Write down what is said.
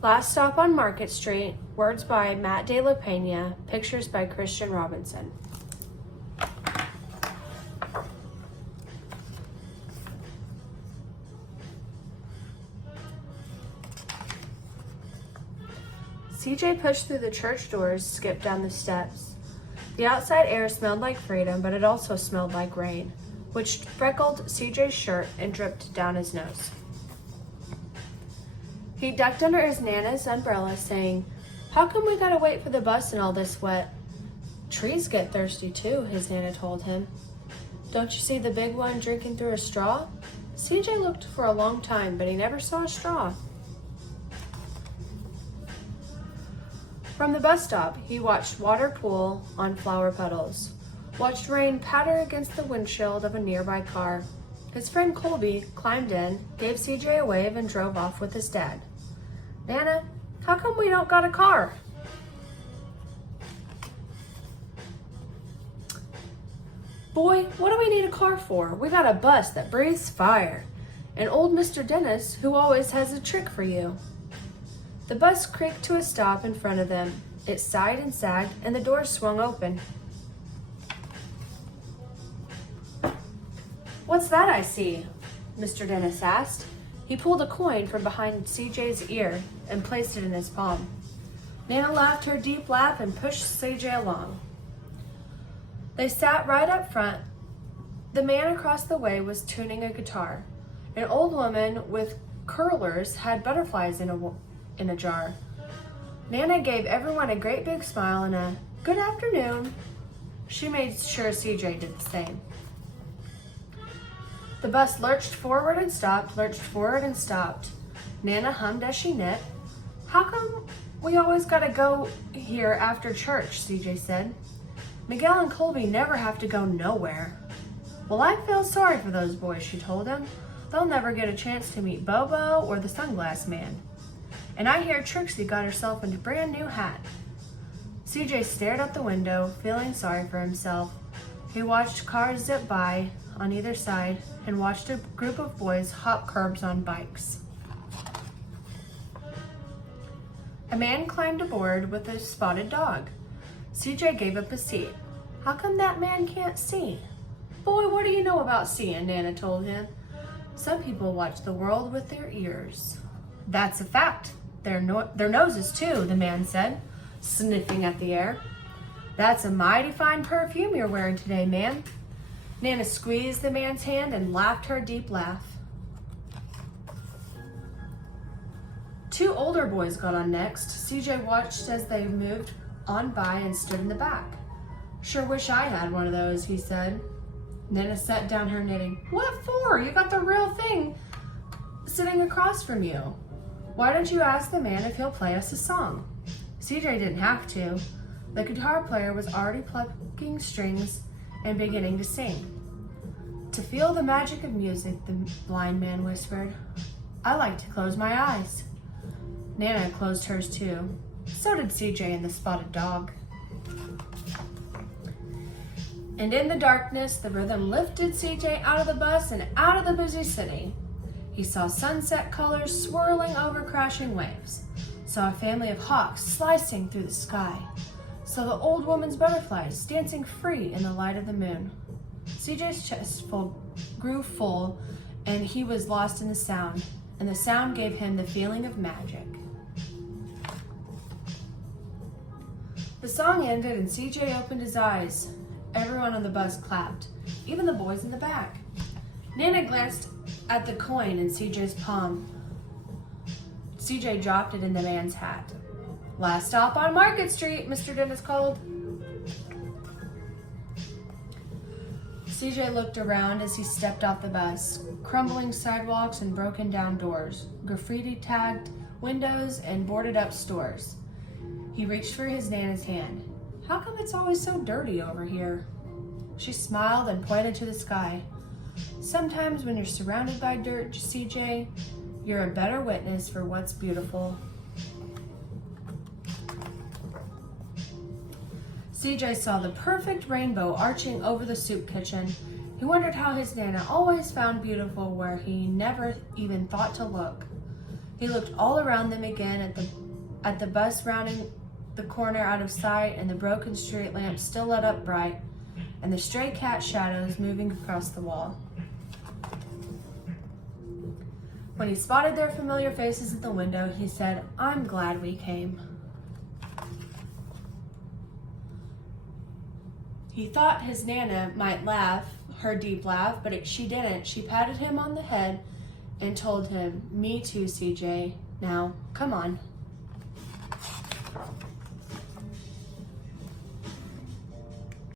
Last Stop on Market Street, words by Matt De La Pena, pictures by Christian Robinson. CJ pushed through the church doors, skipped down the steps. The outside air smelled like freedom, but it also smelled like rain, which freckled CJ's shirt and dripped down his nose. He ducked under his Nana's umbrella, saying, "How come we gotta wait for the bus in all this wet?" "Trees get thirsty too," his Nana told him. "Don't you see the big one drinking through a straw?" CJ looked for a long time, but he never saw a straw. From the bus stop, he watched water pool on flower puddles, watched rain patter against the windshield of a nearby car. His friend Colby climbed in, gave CJ a wave, and drove off with his dad. "Nana, how come we don't got a car?" "Boy, what do we need a car for? We got a bus that breathes fire, and old Mr. Dennis, who always has a trick for you." The bus creaked to a stop in front of them. It sighed and sagged, and the doors swung open. "What's that I see?" Mr. Dennis asked. He pulled a coin from behind CJ's ear and placed it in his palm. Nana laughed her deep laugh and pushed CJ along. They sat right up front. The man across the way was tuning a guitar. An old woman with curlers had butterflies in a jar. Nana gave everyone a great big smile and a "good afternoon." She made sure CJ did the same. The bus lurched forward and stopped, lurched forward and stopped. Nana hummed as she knit. "How come we always gotta go here after church?" CJ said. "Miguel and Colby never have to go nowhere." "Well, I feel sorry for those boys," she told him. "They'll never get a chance to meet Bobo or the Sunglass Man. And I hear Trixie got herself a brand new hat." CJ stared out the window, feeling sorry for himself. He watched cars zip by on either side and watched a group of boys hop curbs on bikes. A man climbed aboard with a spotted dog. CJ gave up his seat. "How come that man can't see?" "Boy, what do you know about seeing?" Nana told him. "Some people watch the world with their ears." "That's a fact. Their noses too," the man said, sniffing at the air. "That's a mighty fine perfume you're wearing today, man." Nana squeezed the man's hand and laughed her deep laugh. Two older boys got on next. CJ watched as they moved on by and stood in the back. "Sure wish I had one of those," he said. Nana set down her knitting. "What for? You got the real thing sitting across from you. Why don't you ask the man if he'll play us a song?" CJ didn't have to. The guitar player was already plucking strings and beginning to sing. "To feel the magic of music," the blind man whispered, "I like to close my eyes." Nana closed hers too. So did CJ and the spotted dog. And in the darkness, the rhythm lifted CJ out of the bus and out of the busy city. He saw sunset colors swirling over crashing waves, saw a family of hawks slicing through the sky, saw the old woman's butterflies dancing free in the light of the moon. CJ's chest grew full, and he was lost in the sound, and the sound gave him the feeling of magic. The song ended, and CJ opened his eyes. Everyone on the bus clapped, even the boys in the back. Nana glanced at the coin in CJ's palm. CJ dropped it in the man's hat. "Last stop on Market Street," Mr. Dennis called. CJ looked around as he stepped off the bus. Crumbling sidewalks and broken down doors, graffiti-tagged windows and boarded-up stores. He reached for his Nana's hand. "How come it's always so dirty over here?" She smiled and pointed to the sky. "Sometimes when you're surrounded by dirt, CJ, you're a better witness for what's beautiful." CJ saw the perfect rainbow arching over the soup kitchen. He wondered how his Nana always found beautiful where he never even thought to look. He looked all around them again at the bus rounding the corner out of sight, and the broken street lamp still lit up bright, and the stray cat shadows moving across the wall. When he spotted their familiar faces at the window, he said, "I'm glad we came." He thought his Nana might laugh, her deep laugh, but she didn't. She patted him on the head and told him, "Me too, CJ. Now, come on."